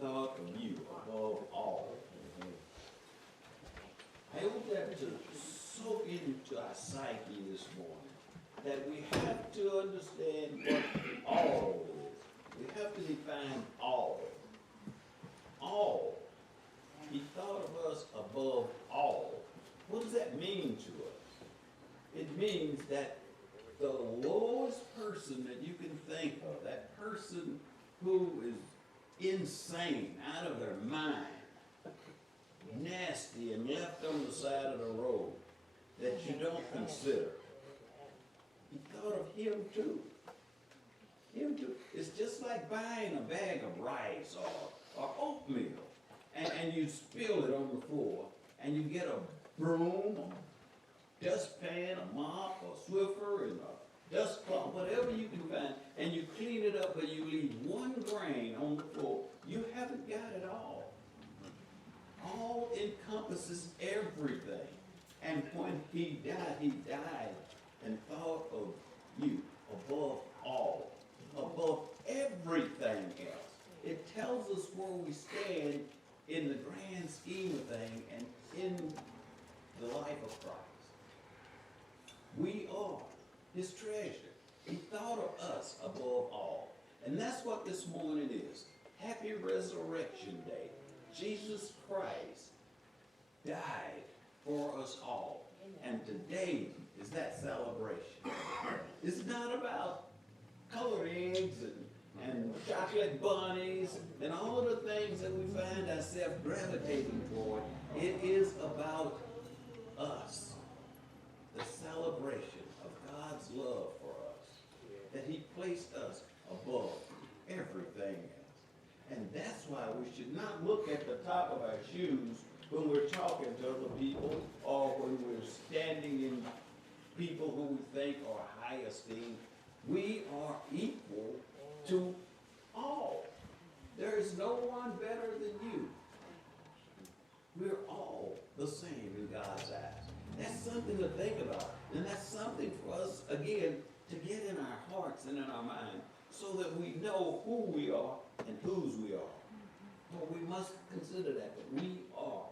thought of you above all. I hope that to soak into our psyche this morning, that we have to understand what all is. We have to define all. All. He thought of us above all. What does that mean to us? It means that the lowest person that you can think of, that person who is insane, out of their mind, nasty and left on the side of the road, that you don't consider. He thought of him too. Him too. It's just like buying a bag of rice or oatmeal, and you spill it on the floor, and you get a broom, a dustpan, a mop, a Swiffer, and a dust cloth, whatever you can find, and you clean it up, but you leave one grain on the floor. You haven't got it all. All encompasses everything. And when he died and thought of you above all, above everything else. It tells us where we stand in the grand scheme of things and in the life of Christ. We are his treasure. He thought of us above all. And that's what this morning is. Happy Resurrection Day. Jesus Christ died for us all. And today is that celebration. It's not about colored eggs and chocolate bunnies and all of the things that we find ourselves gravitating toward. It is about us. The celebration of God's love for us. That he placed us above everything else. And that's why we should not look at the top of our shoes when we're talking to other people or when we're standing in people who we think are high esteem. We are equal to all. There is no one better than you. We're all the same in God's eyes. That's something to think about. And that's something for us, again, to get in our hearts and in our mind so that we know who we are and whose we are. But we must consider that we are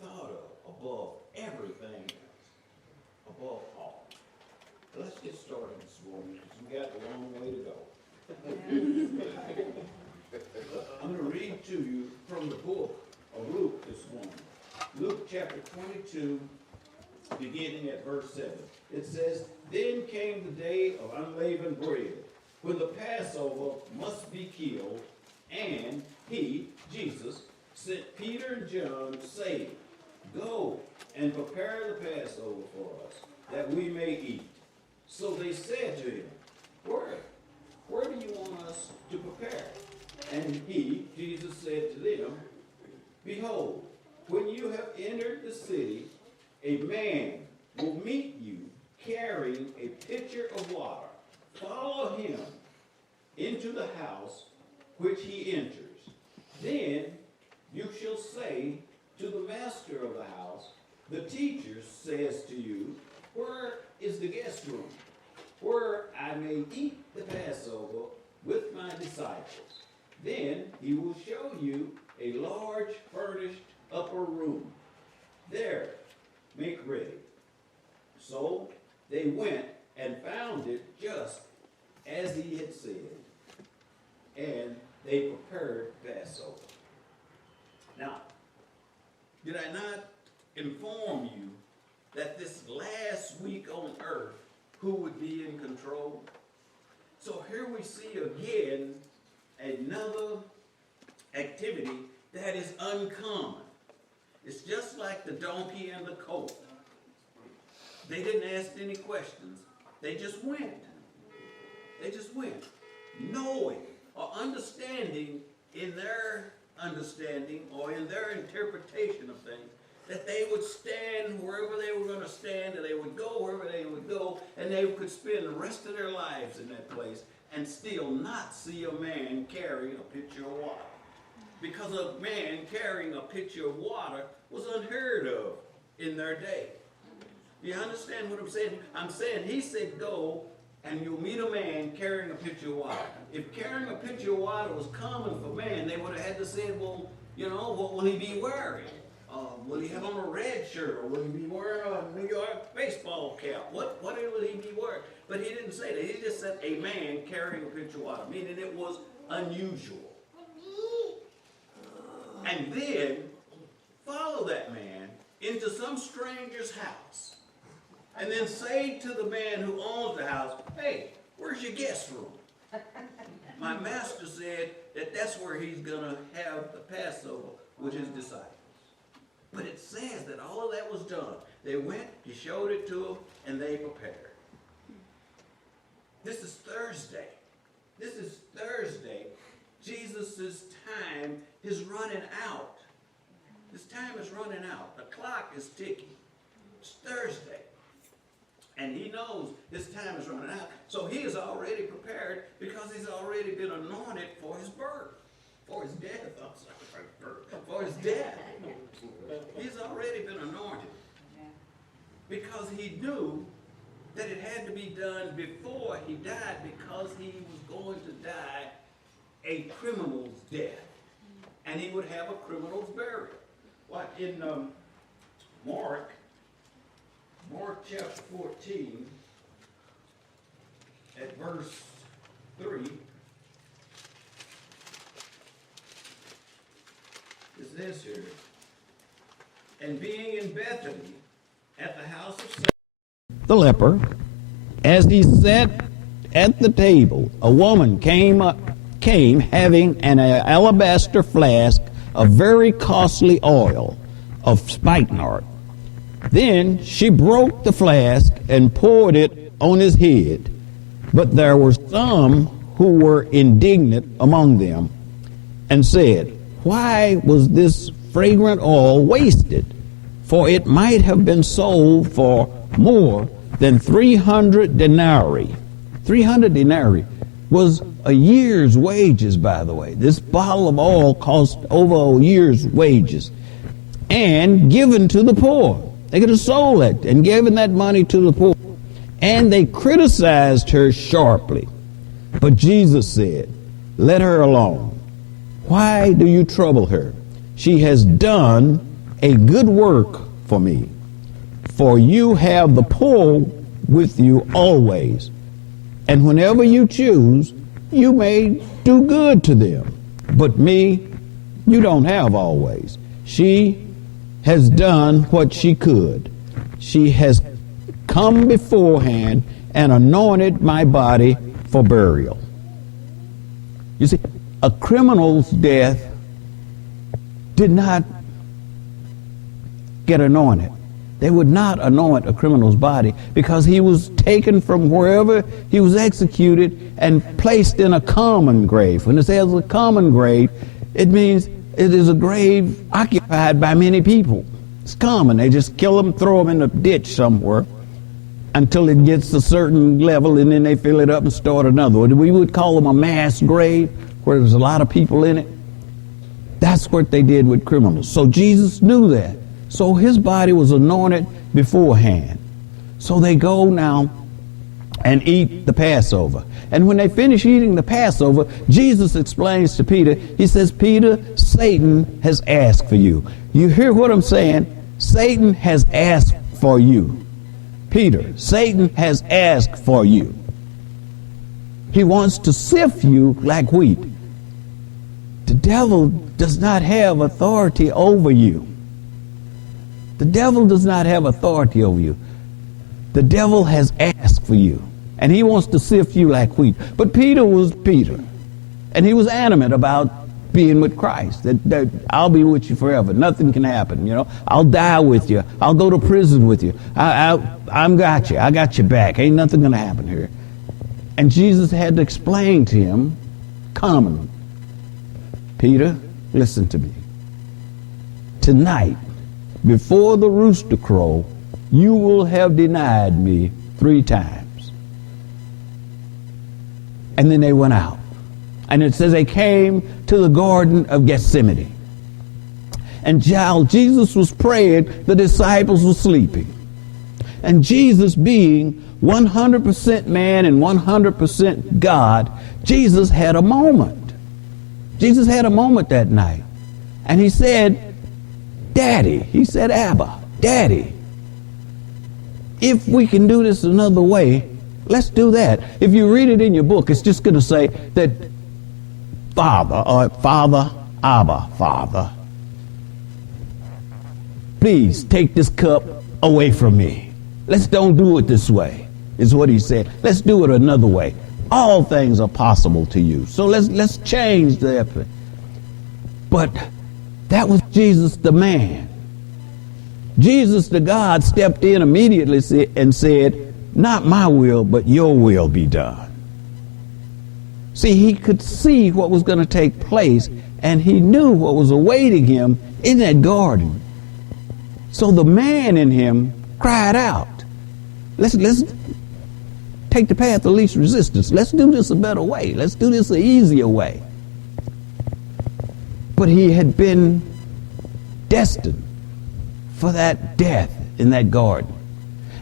thought of above everything else, above all. Let's get started this morning because we got a long way to go. I'm going to read to you from the book of Luke this morning. Luke chapter 22, beginning at verse 7. It says, "Then came the day of unleavened bread, when the Passover must be killed, and he, Jesus, sent Peter and John, saying, 'Go and prepare the Passover for us, that we may eat.' So they said to him, 'Where do you want us to prepare?' And he, Jesus, said to them, 'Behold, when you have entered the city, a man will meet you carrying a pitcher of water. Follow him into the house which he enters. Then you shall say to the master of the house, the teacher says to you, where is the guest room, where I may eat the Passover with my disciples? Then he will show you a large furnished upper room. There, make ready.' So they went and found it just as he had said, and they prepared Passover." Now, did I not inform you that this last week on earth, who would be in control? So here we see again another activity that is uncommon. It's just like the donkey and the colt. They didn't ask any questions. They just went. They just went, knowing or understanding in their understanding or in their interpretation of things that they would stand wherever they were going to stand, and they would go wherever they would go, and they could spend the rest of their lives in that place and still not see a man carrying a pitcher of water. Because a man carrying a pitcher of water was unheard of in their day. You understand what I'm saying? I'm saying he said go and you'll meet a man carrying a pitcher of water. If carrying a pitcher of water was common for man, they would have had to say, well, what will he be wearing? Will he have on a red shirt, or will he be wearing a New York baseball cap? What will he be wearing? But he didn't say that. He just said a man carrying a pitcher of water, meaning it was unusual. And then follow that man into some stranger's house, and then say to the man who owns the house, hey, where's your guest room? My master said that that's where he's going to have the Passover with his disciples. But it says that all of that was done. They went, he showed it to them, and they prepared. This is Thursday. This is Thursday. Jesus' time is running out. His time is running out. The clock is ticking. It's Thursday. And he knows his time is running out. So he is already prepared because he's already been anointed for his birth. For his death. I'm sorry, for his death. He's already been anointed. Because he knew that it had to be done before he died, because he was going to die a criminal's death. And he would have a criminal's burial. What in Mark chapter 14, at verse 3, is this here. And being in Bethany, at the house of the leper, as he sat at the table, a woman came having an alabaster flask of very costly oil of spikenard. Then she broke the flask and poured it on his head. But there were some who were indignant among them and said, why was this fragrant oil wasted? For it might have been sold for more than 300 denarii. 300 denarii was a year's wages, by the way. This bottle of oil cost over a year's wages. And given to the poor. They could have sold it and given that money to the poor. And they criticized her sharply. But Jesus said, let her alone. Why do you trouble her? She has done a good work for me. For you have the poor with you always. And whenever you choose, you may do good to them. But me, you don't have always. She has done what she could. She has come beforehand and anointed my body for burial. You see, a criminal's death did not get anointed. They would not anoint a criminal's body because he was taken from wherever he was executed and placed in a common grave. When it says a common grave, it means it is a grave occupied by many people. It's common. They just kill them, throw them in a ditch somewhere until it gets a certain level, and then they fill it up and start another one. We would call them a mass grave where there's a lot of people in it. That's what they did with criminals. So Jesus knew that. So his body was anointed beforehand. So they go now and eat the Passover. And when they finish eating the Passover, Jesus explains to Peter, he says, Peter, Satan has asked for you. You hear what I'm saying? Satan has asked for you. Peter, Satan has asked for you. He wants to sift you like wheat. The devil does not have authority over you. The devil does not have authority over you. The devil has asked for you. And he wants to sift you like wheat. But Peter was Peter. And he was adamant about being with Christ. That I'll be with you forever. Nothing can happen, you know. I'll die with you. I'll go to prison with you. I'm got you. I got your back. Ain't nothing going to happen here. And Jesus had to explain to him commonly. Peter, listen to me. Tonight, before the rooster crow, you will have denied me 3 times. And then they went out. And it says they came to the Garden of Gethsemane. And while Jesus was praying, the disciples were sleeping. And Jesus, being 100% man and 100% God, Jesus had a moment. Jesus had a moment that night. And he said, Daddy, he said, Abba, Daddy, if we can do this another way, let's do that. If you read it in your book, it's just going to say that Father, or Father, Abba, Father, please take this cup away from me. Let's don't do it this way, is what he said. Let's do it another way. All things are possible to you. So let's change the effort. But that was Jesus the man. Jesus the God stepped in immediately and said, not my will, but your will be done. See, he could see what was going to take place, and he knew what was awaiting him in that garden. So the man in him cried out, let's take the path of least resistance. Let's do this a better way. Let's do this an easier way. But he had been destined for that death in that garden.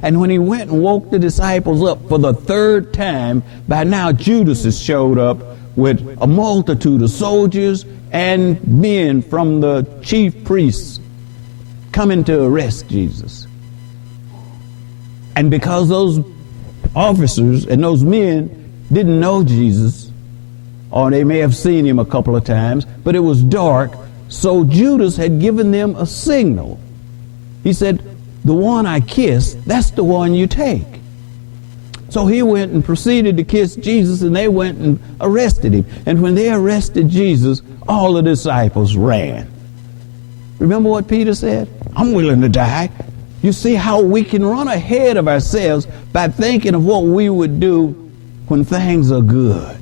And when he went and woke the disciples up for the third time, by now Judas has showed up with a multitude of soldiers and men from the chief priests coming to arrest Jesus. And because those officers and those men didn't know Jesus, or they may have seen him a couple of times, but it was dark, so Judas had given them a signal. He said, the one I kissed, that's the one you take. So he went and proceeded to kiss Jesus, and they went and arrested him. And when they arrested Jesus, all the disciples ran. Remember what Peter said? I'm willing to die. You see how we can run ahead of ourselves by thinking of what we would do when things are good.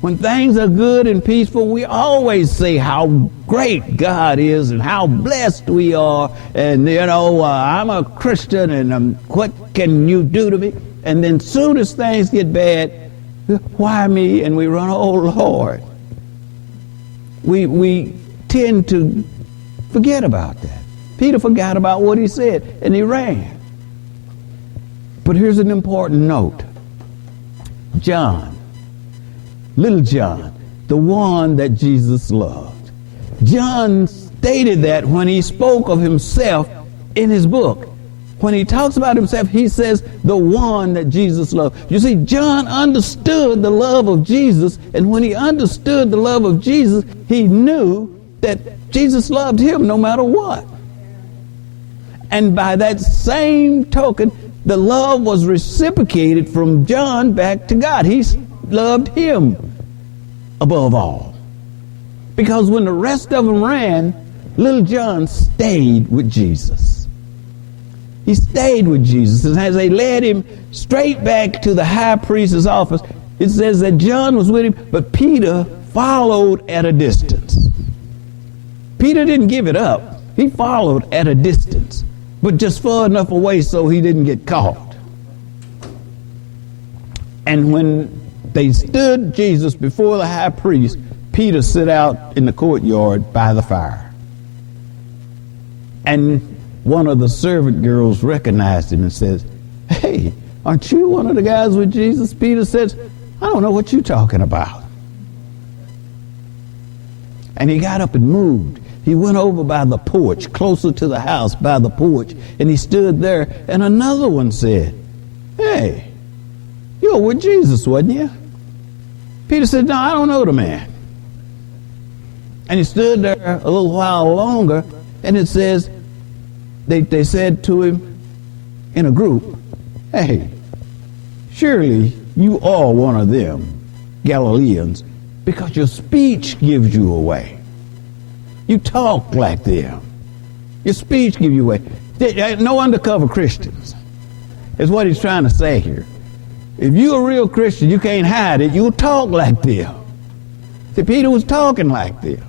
When things are good and peaceful, we always say how great God is and how blessed we are. And, I'm a Christian, and what can you do to me? And then soon as things get bad, why me? And we run, oh, Lord. We tend to forget about that. Peter forgot about what he said, and he ran. But here's an important note. John, little John, the one that Jesus loved. John stated that when he spoke of himself in his book. When he talks about himself, he says, the one that Jesus loved. You see, John understood the love of Jesus, and when he understood the love of Jesus, he knew that Jesus loved him no matter what. And by that same token, the love was reciprocated from John back to God. He loved him above all. Because when the rest of them ran, little John stayed with Jesus. He stayed with Jesus. And as they led him straight back to the high priest's office, it says that John was with him, but Peter followed at a distance. Peter didn't give it up. He followed at a distance, but just far enough away so he didn't get caught. And when they stood Jesus before the high priest, Peter sat out in the courtyard by the fire. And one of the servant girls recognized him and says, hey, aren't you one of the guys with Jesus? Peter says, I don't know what you're talking about. And he got up and moved. He went over by the porch, closer to the house, by the porch, and he stood there. And another one said, hey, you were with Jesus, wasn't you? Peter said, no, I don't know the man. And he stood there a little while longer, and it says, they said to him in a group, hey, surely you are one of them, Galileans, because your speech gives you away. You talk like them. Your speech gives you away. No undercover Christians is what he's trying to say here. If you're a real Christian, you can't hide it. You'll talk like them. See, Peter was talking like them.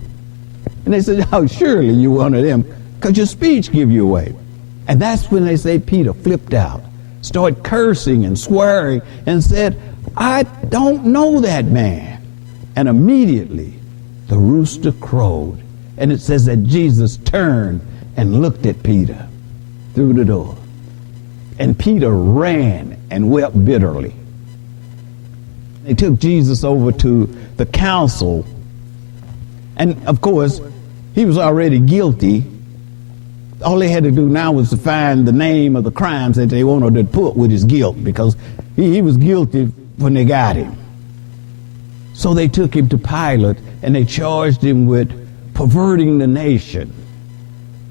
And they said, oh, surely you're one of them, because your speech gives you away. And that's when they say Peter flipped out, started cursing and swearing, and said, I don't know that man. And immediately the rooster crowed. And it says that Jesus turned and looked at Peter through the door. And Peter ran and wept bitterly. They took Jesus over to the council And of course, he was already guilty. All they had to do now was to find the name of the crimes that they wanted to put with his guilt, because he was guilty when they got him. So they took him to Pilate and they charged him with perverting the nation,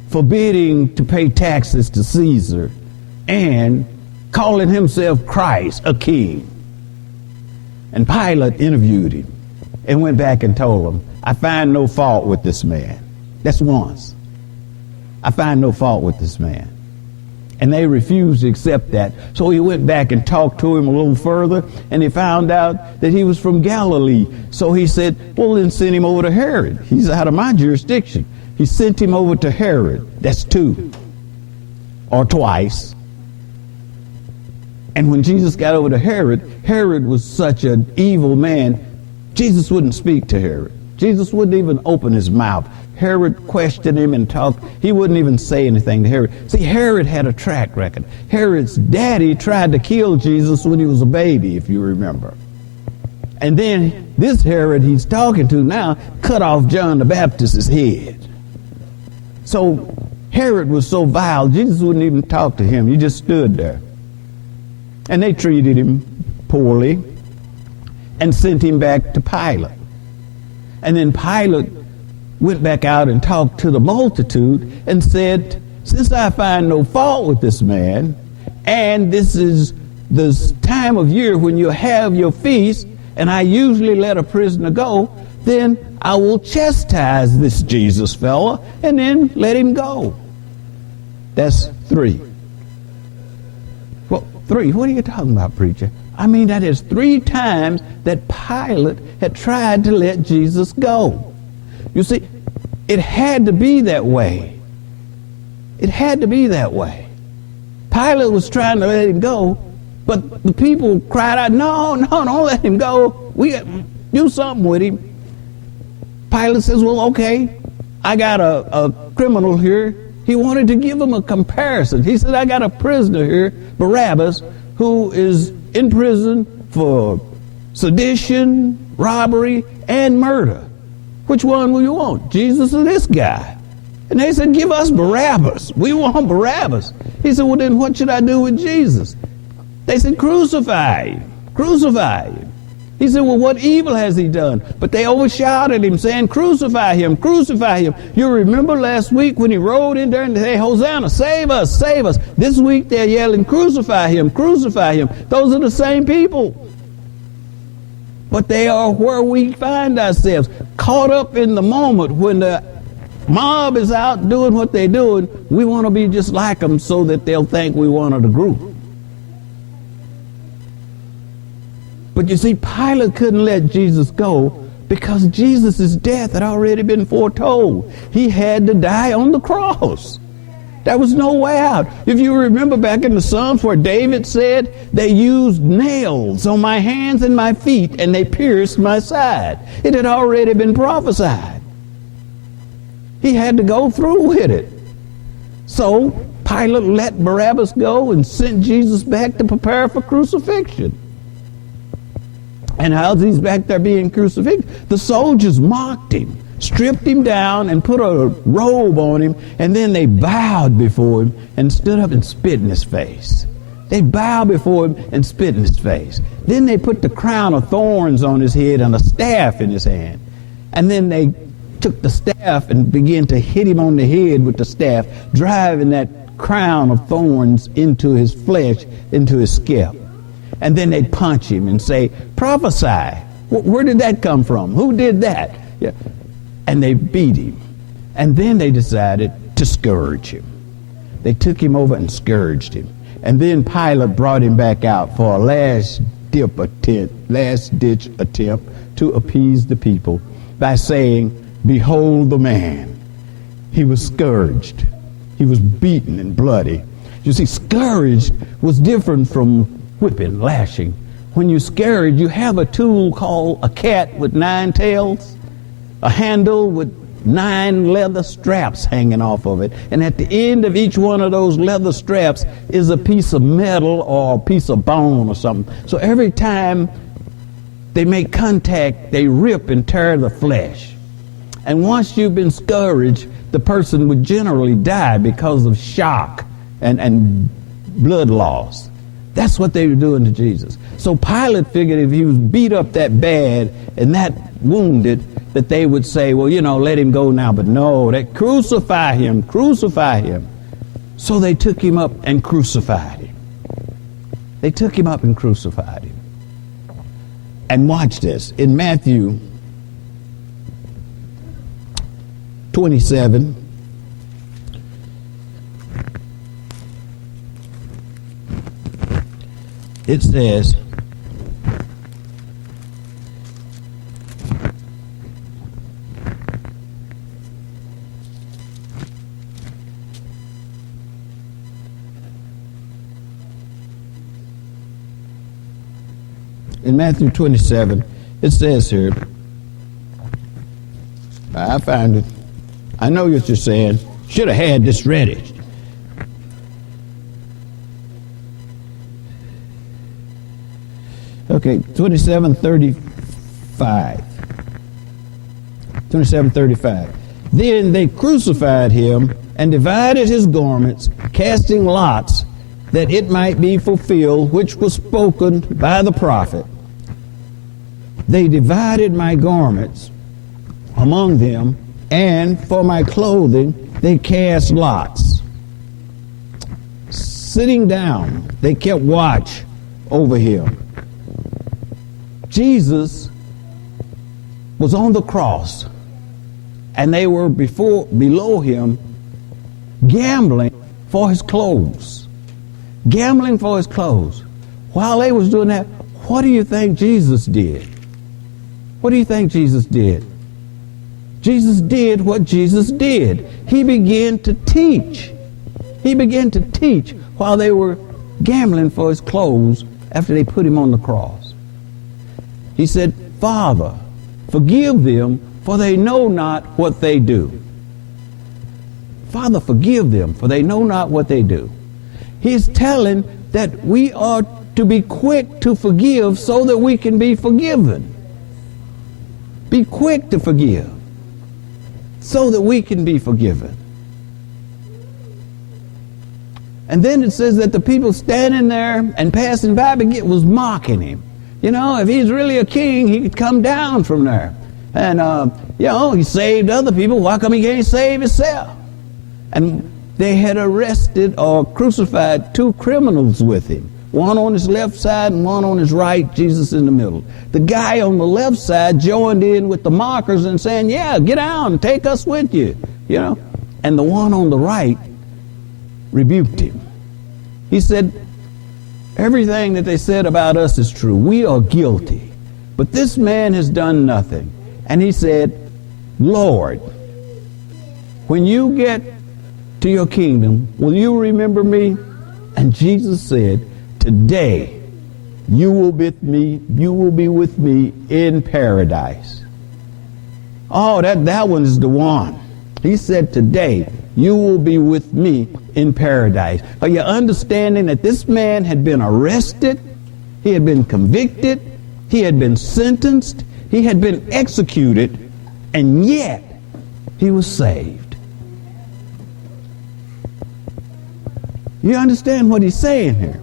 forbidding to pay taxes to Caesar, and calling himself Christ, a king. And Pilate interviewed him and went back and told him, I find no fault with this man. That's once. I find no fault with this man. And they refused to accept that. So he went back and talked to him a little further, and he found out that he was from Galilee. So he said, well, then send him over to Herod. He's out of my jurisdiction. He sent him over to Herod. That's two or twice. And when Jesus got over to Herod, Herod was such an evil man, Jesus wouldn't speak to Herod. Jesus wouldn't even open his mouth. Herod questioned him and talked. He wouldn't even say anything to Herod. See, Herod had a track record. Herod's daddy tried to kill Jesus when he was a baby, if you remember. And then this Herod he's talking to now cut off John the Baptist's head. So Herod was so vile, Jesus wouldn't even talk to him. He just stood there. And they treated him poorly and sent him back to Pilate. And then Pilate went back out and talked to the multitude and said, since I find no fault with this man, and this is the time of year when you have your feast, and I usually let a prisoner go, then I will chastise this Jesus fella and then let him go. That's 3. Well, 3, what are you talking about, preacher? I mean, that is 3 times that Pilate had tried to let Jesus go. You see, it had to be that way. It had to be that way. Pilate was trying to let him go, but the people cried out, no, don't let him go. We got to do something with him. Pilate says, well, okay, I got a criminal here. He wanted to give him a comparison. He said, I got a prisoner here, Barabbas, who is in prison for sedition, robbery, and murder. Which one will you want, Jesus or this guy? And they said, give us Barabbas. We want Barabbas. He said, well, then what should I do with Jesus? They said, crucify him. Crucify him. He said, well, what evil has he done? But they overshouted him, saying, crucify him, crucify him. You remember last week when he rode in there and they said, Hosanna, save us, save us. This week they're yelling, crucify him, crucify him. Those are the same people. But they are where we find ourselves, caught up in the moment when the mob is out doing what they're doing. We want to be just like them so that they'll think we one of the group. But you see, Pilate couldn't let Jesus go because Jesus' death had already been foretold. He had to die on the cross. There was no way out. If you remember back in the Psalms where David said, they used nails on my hands and my feet and they pierced my side. It had already been prophesied. He had to go through with it. So Pilate let Barabbas go and sent Jesus back to prepare for crucifixion. And as he's back there being crucified, the soldiers mocked him, stripped him down and put a robe on him, and then they bowed before him and stood up and spit in his face. They bowed before him and spit in his face. Then they put the crown of thorns on his head and a staff in his hand. And then they took the staff and began to hit him on the head with the staff, driving that crown of thorns into his flesh, into his scalp. And then they'd punch him and say, prophesy. Where did that come from? Who did that? Yeah. And they beat him. And then they decided to scourge him. They took him over and scourged him. And then Pilate brought him back out for a last-ditch attempt to appease the people by saying, behold the man. He was scourged. He was beaten and bloody. You see, scourged was different from whipping, lashing. When you scourge, you have a tool called a cat with 9 tails, a handle with 9 leather straps hanging off of it. And at the end of each one of those leather straps is a piece of metal or a piece of bone or something. So every time they make contact, they rip and tear the flesh. And once you've been scourged, the person would generally die because of shock and blood loss. That's what they were doing to Jesus. So Pilate figured if he was beat up that bad and that wounded, that they would say, well, let him go now. But no, they crucify him. So they took him up and crucified him. They took him up and crucified him. And watch this. In Matthew 27, it says, in Matthew 27, it says here, I found it. I know what you're saying. Should have had this ready. Okay, 27:35. 27:35. Then they crucified him and divided his garments, casting lots, that it might be fulfilled, which was spoken by the prophet. They divided my garments among them, and for my clothing they cast lots. Sitting down, they kept watch over him. Jesus was on the cross, and they were below him gambling for his clothes. Gambling for his clothes. While they was doing that, what do you think Jesus did? What do you think Jesus did? Jesus did what Jesus did. He began to teach. He began to teach while they were gambling for his clothes after they put him on the cross. He said, Father, forgive them, for they know not what they do. Father, forgive them, for they know not what they do. He's telling that we are to be quick to forgive so that we can be forgiven. Be quick to forgive so that we can be forgiven. And then it says that the people standing there and passing by was mocking him. If he's really a king, he could come down from there. And, he saved other people. Why come he can't save himself? And they had arrested or crucified two criminals with him. One on his left side and one on his right, Jesus in the middle. The guy on the left side joined in with the mockers and saying, yeah, get down, take us with you, And the one on the right rebuked him. He said, everything that they said about us is true. We are guilty. But this man has done nothing. And he said, Lord, when you get to your kingdom, will you remember me? And Jesus said, today you will be with me in paradise. Oh, that one is the one. He said, today you will be with me in paradise. Are you understanding that this man had been arrested, he had been convicted, he had been sentenced, he had been executed, and yet he was saved? You understand what he's saying here?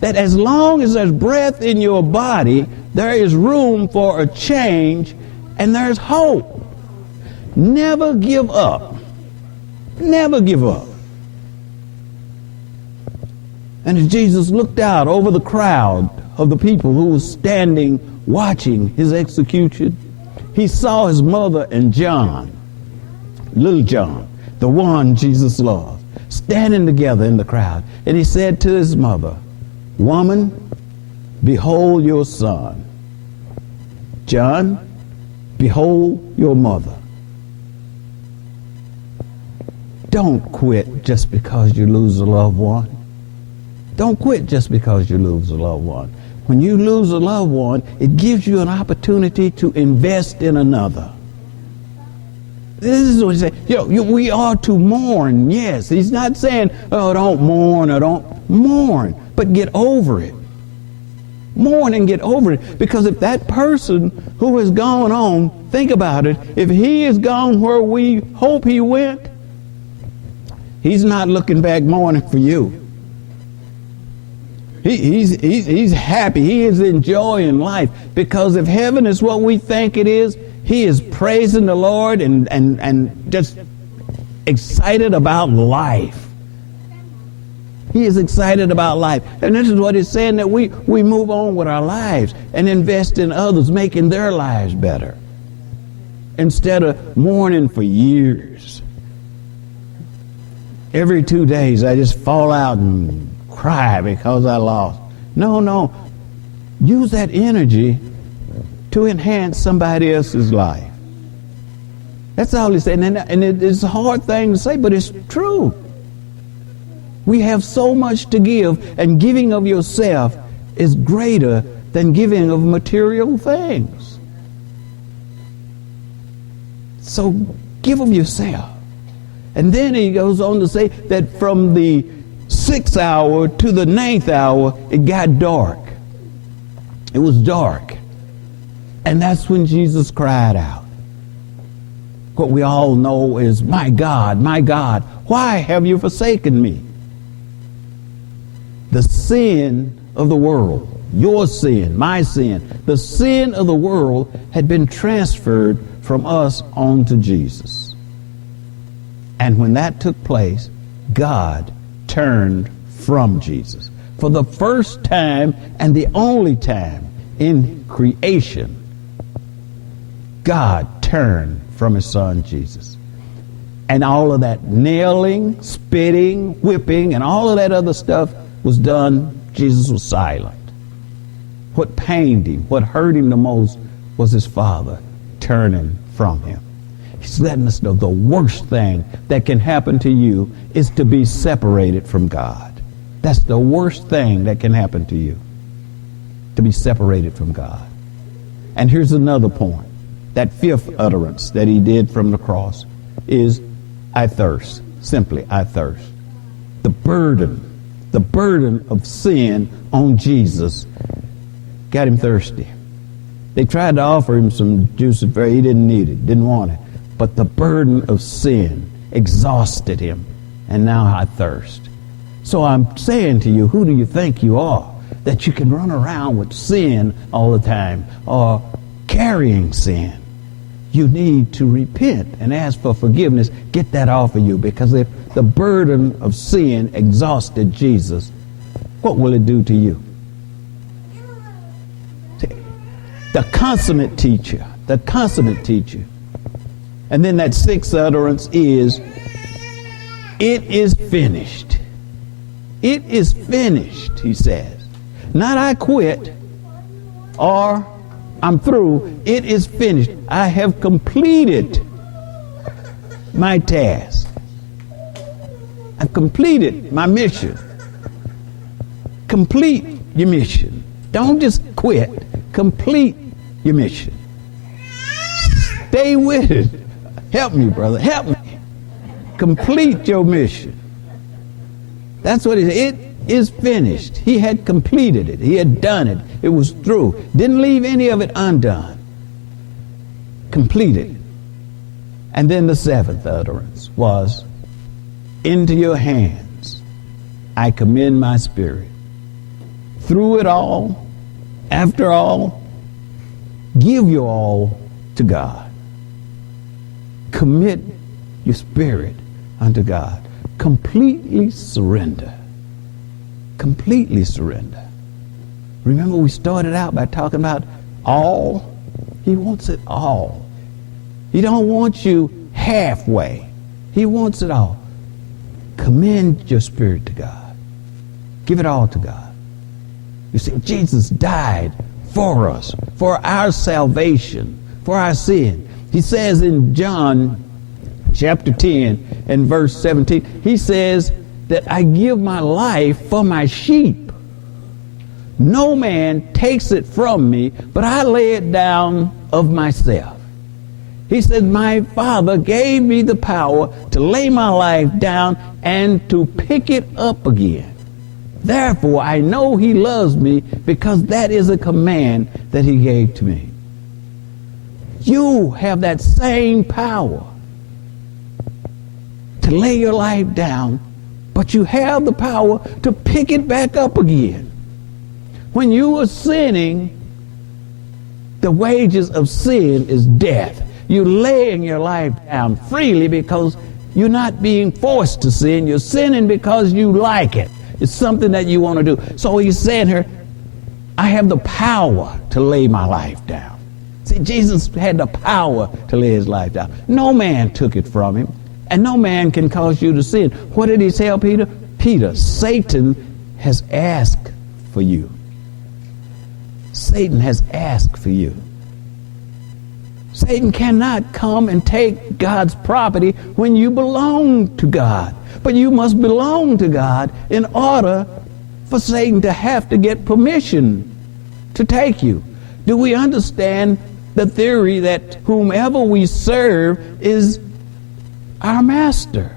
That as long as there's breath in your body, there is room for a change and there's hope. Never give up. Never give up. And as Jesus looked out over the crowd of the people who was standing watching his execution, he saw his mother and John, little John, the one Jesus loved, standing together in the crowd. And he said to his mother, woman, behold your son. John, behold your mother. Don't quit just because you lose a loved one. Don't quit just because you lose a loved one. When you lose a loved one, it gives you an opportunity to invest in another. This is what he's saying. We are to mourn, yes. He's not saying, oh, don't mourn or don't mourn, but get over it. Mourn and get over it. Because if that person who has gone on, think about it, if he is gone where we hope he went, he's not looking back mourning for you. He's happy. He is enjoying life. Because if heaven is what we think it is, he is praising the Lord and just excited about life. He is excited about life. And this is what it's saying, that we move on with our lives and invest in others, making their lives better, instead of mourning for years. Every 2 days I just fall out and cry because I lost. No. Use that energy to enhance somebody else's life. That's all he's saying. And it's a hard thing to say, but it's true. We have so much to give, and giving of yourself is greater than giving of material things. So give of yourself. And then he goes on to say that from the 6th hour to the 9th hour, it got dark. It was dark. And that's when Jesus cried out. What we all know is, my God, why have you forsaken me? The sin of the world, your sin, my sin, the sin of the world had been transferred from us onto Jesus. And when that took place, God turned from Jesus. For the first time and the only time in creation, God turned from his son Jesus. And all of that nailing, spitting, whipping, and all of that other stuff was done. Jesus was silent. What pained him, what hurt him the most, was his Father turning from him. He's letting us know the worst thing that can happen to you is to be separated from God. That's the worst thing that can happen to you, to be separated from God. And here's another point. That fifth utterance that he did from the cross is, I thirst. Simply, I thirst. The burden of sin on Jesus got him thirsty. They tried to offer him some juice of fruit. He didn't need it, didn't want it. But the burden of sin exhausted him, and now I thirst. So I'm saying to you, who do you think you are, that you can run around with sin all the time, or carrying sin? You need to repent and ask for forgiveness. Get that off of you, because if the burden of sin exhausted Jesus, what will it do to you? The consummate teacher. And then that sixth utterance is, it is finished. It is finished, he says. Not I quit or I'm through. It is finished. I have completed my task. I've completed my mission. Complete your mission. Don't just quit. Complete your mission. Stay with it. Help me, brother. Help me. Complete your mission. That's what it is. It is finished. He had completed it. He had done it. It was through. Didn't leave any of it undone. Completed. And then the seventh utterance was, into your hands I commend my spirit. Through it all, after all, give your all to God. Commit your spirit unto God. Completely surrender. Completely surrender. Remember, we started out by talking about all. He wants it all. He don't want you halfway. He wants it all. Commend your spirit to God. Give it all to God. You see, Jesus died for us, for our salvation, for our sin. He says in John chapter 10 and verse 17, he says that I give my life for my sheep. No man takes it from me, but I lay it down of myself. He said, my Father gave me the power to lay my life down and to pick it up again. Therefore, I know he loves me because that is a command that he gave to me. You have that same power to lay your life down, but you have the power to pick it back up again. When you were sinning, the wages of sin is death. You're laying your life down freely because you're not being forced to sin. You're sinning because you like it. It's something that you want to do. So he's saying here, I have the power to lay my life down. See, Jesus had the power to lay his life down. No man took it from him, and no man can cause you to sin. What did he tell Peter? Peter, Satan has asked for you. Satan has asked for you. Satan cannot come and take God's property when you belong to God. But you must belong to God in order for Satan to have to get permission to take you. Do we understand the theory that whomever we serve is our master?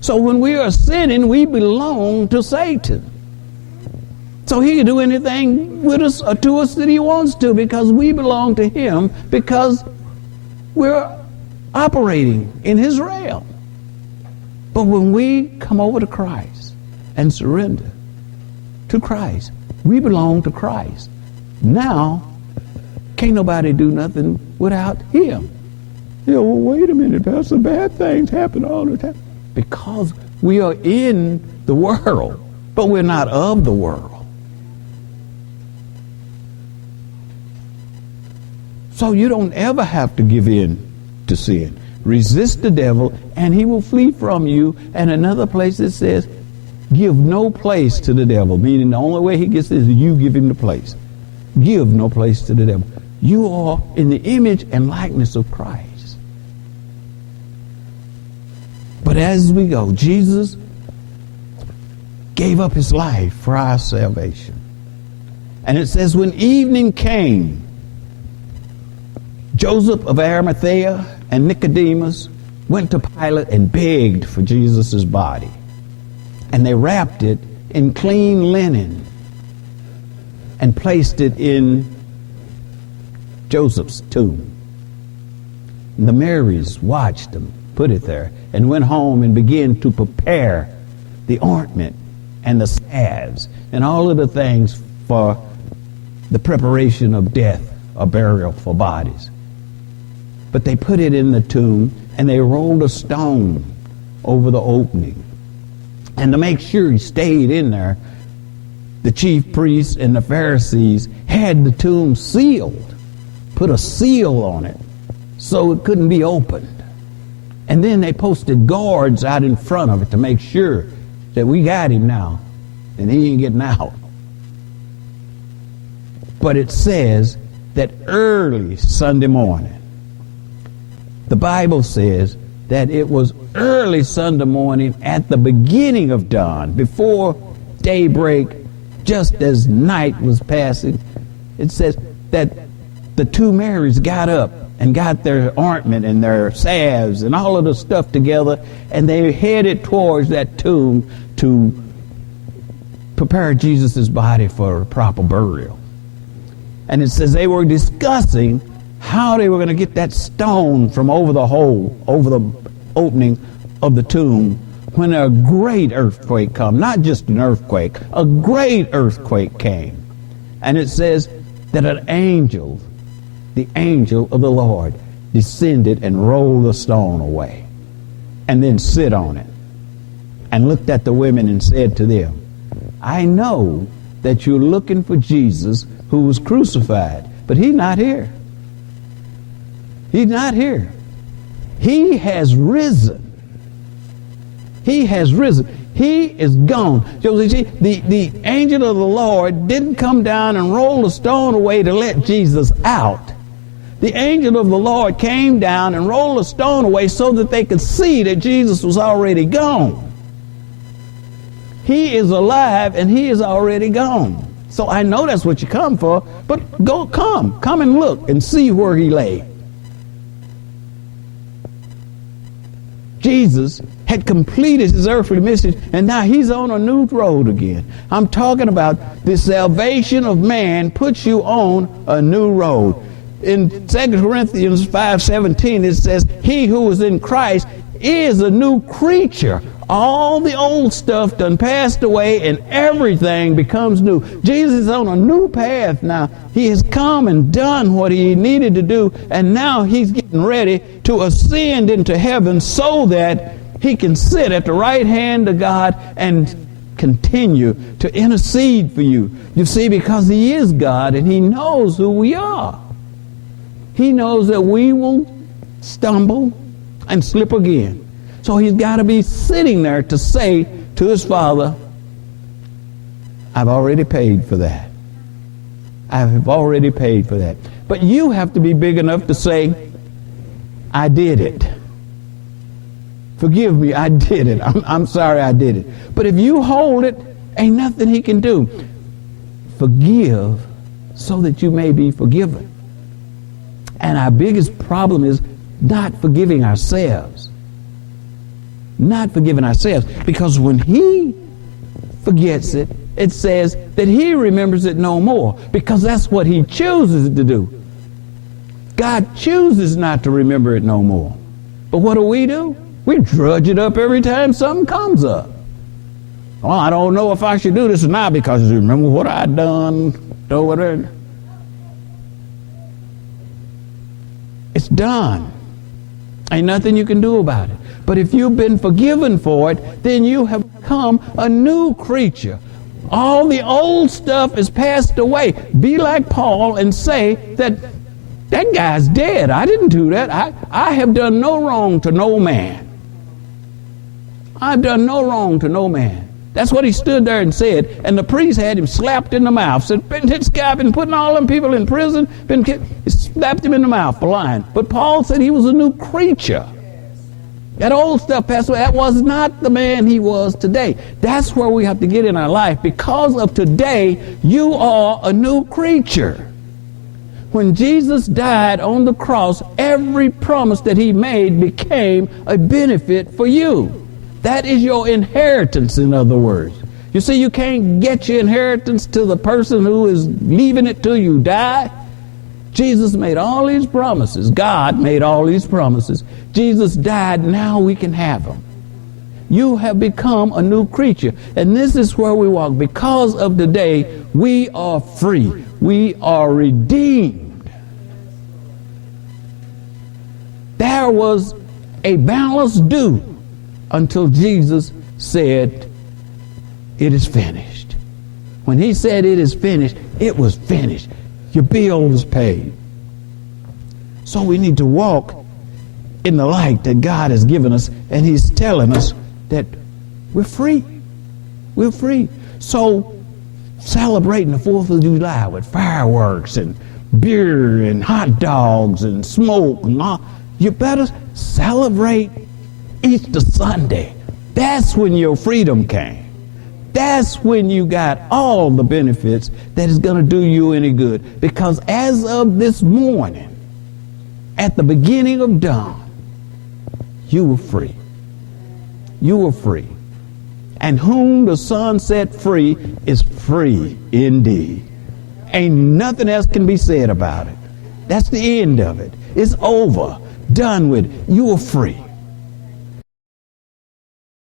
So when we are sinning, we belong to Satan. So he can do anything with us or to us that he wants to because we belong to him, because we're operating in his realm. But when we come over to Christ and surrender to Christ, we belong to Christ. Now, can't nobody do nothing without him. Well, wait a minute, Pastor, bad things happen all the time. Because we are in the world, but we're not of the world. So you don't ever have to give in to sin. Resist the devil, and he will flee from you. And another place it says, give no place to the devil, meaning the only way he gets is you give him the place. Give no place to the devil. You are in the image and likeness of Christ. But as we go, Jesus gave up his life for our salvation. And it says, when evening came, Joseph of Arimathea and Nicodemus went to Pilate and begged for Jesus' body. And they wrapped it in clean linen and placed it in Joseph's tomb. And the Marys watched them put it there and went home and began to prepare the ointment and the salves and all of the things for the preparation of death or burial for bodies. But they put it in the tomb, and they rolled a stone over the opening. And to make sure he stayed in there, the chief priests and the Pharisees had the tomb sealed, put a seal on it so it couldn't be opened. And then they posted guards out in front of it to make sure that we got him now and he ain't getting out. But it says that early Sunday morning, the Bible says that it was early Sunday morning at the beginning of dawn, before daybreak, just as night was passing. It says that the two Marys got up and got their ointment and their salves and all of the stuff together, and they headed towards that tomb to prepare Jesus' body for proper burial. And it says they were discussing how they were going to get that stone from over the hole, over the opening of the tomb, when a great earthquake came. Not just an earthquake, a great earthquake came. And it says that an angel, the angel of the Lord, descended and rolled the stone away and then sit on it and looked at the women and said to them, I know that you're looking for Jesus who was crucified, but he's not here. He's not here. He has risen. He has risen. He is gone. So you see, the angel of the Lord didn't come down and roll the stone away to let Jesus out. The angel of the Lord came down and rolled the stone away so that they could see that Jesus was already gone. He is alive and he is already gone. So I know that's what you come for, but come and look and see where he lay. Jesus had completed his earthly mission, and now he's on a new road again. I'm talking about the salvation of man puts you on a new road. In 2 Corinthians 5:17, it says, he who is in Christ is a new creature. All the old stuff done passed away and everything becomes new. Jesus is on a new path now. He has come and done what he needed to do, and now he's getting ready to ascend into heaven so that he can sit at the right hand of God and continue to intercede for you. You see, because he is God and he knows who we are. He knows that we will stumble and slip again. So he's got to be sitting there to say to his Father, I've already paid for that. I have already paid for that. But you have to be big enough to say, I did it. Forgive me, I did it. I'm sorry I did it. But if you hold it, ain't nothing he can do. Forgive so that you may be forgiven. And our biggest problem is not forgiving ourselves. Not forgiving ourselves. Because when he forgets it, it says that he remembers it no more. Because that's what he chooses to do. God chooses not to remember it no more. But what do? We drudge it up every time something comes up. Oh, I don't know if I should do this or not because remember what I done, or whatever. It's done. Ain't nothing you can do about it. But if you've been forgiven for it, then you have become a new creature. All the old stuff is passed away. Be like Paul and say that guy's dead. I didn't do that. I have done no wrong to no man. I've done no wrong to no man. That's what he stood there and said. And the priest had him slapped in the mouth. Said, this guy been putting all them people in prison. He slapped him in the mouth for lying. But Paul said he was a new creature. That old stuff passed away. That was not the man he was today. That's where we have to get in our life. Because of today, you are a new creature. When Jesus died on the cross, every promise that he made became a benefit for you. That is your inheritance, in other words. You see, you can't get your inheritance to the person who is leaving it till you die. Jesus made all these promises. God made all these promises. Jesus died, now we can have them. You have become a new creature. And this is where we walk. Because of today, we are free. We are redeemed. There was a balance due until Jesus said, it is finished. When he said it is finished, it was finished. Your bill was paid. So we need to walk in the light that God has given us, and he's telling us that we're free. We're free. So celebrating the 4th of July with fireworks and beer and hot dogs and smoke and all, you better celebrate Easter Sunday. That's when your freedom came. That's when you got all the benefits that is going to do you any good. Because as of this morning, at the beginning of dawn, you were free. You were free. And whom the Son set free is free indeed. Ain't nothing else can be said about it. That's the end of it. It's over. Done with. You are free.